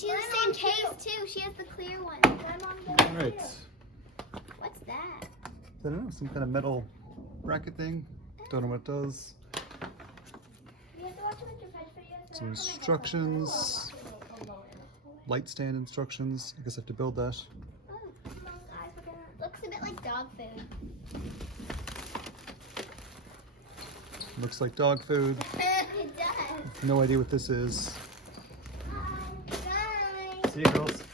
She has the same case too. She has the clear one. All right. What's that? I don't know, some kind of metal bracket thing. Don't know what it does. Some instructions. Light stand instructions. I guess I have to build that. Looks a bit like dog food. Looks like dog food. It does. No idea what this is. Bye. See you, girls.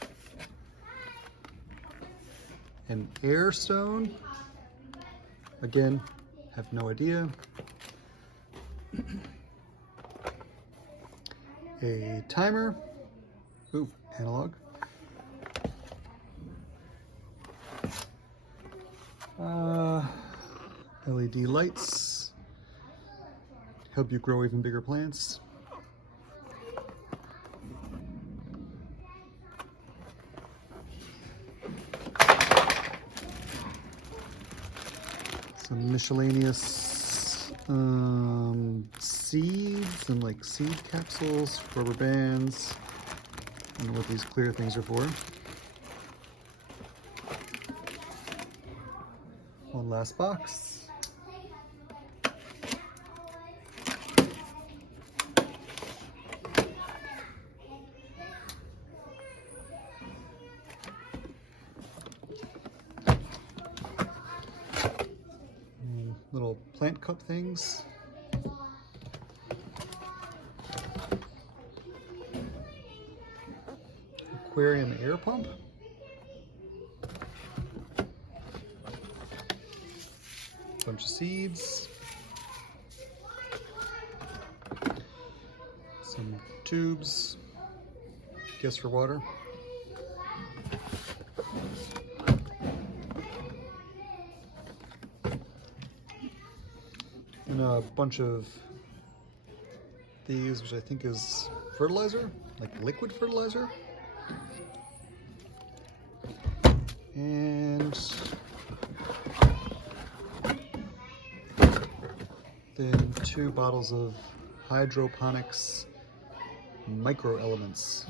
An air stone. Again, have no idea. A timer. Ooh, analog. LED lights. Help you grow even bigger plants. Some miscellaneous seeds and like seed capsules, rubber bands. I don't know what these clear things are for. One last box. Little plant cup things. Aquarium air pump. Bunch of seeds. Some tubes. Guess for water. And a bunch of these, which I think is fertilizer, like liquid fertilizer. And then 2 bottles of hydroponics micro elements.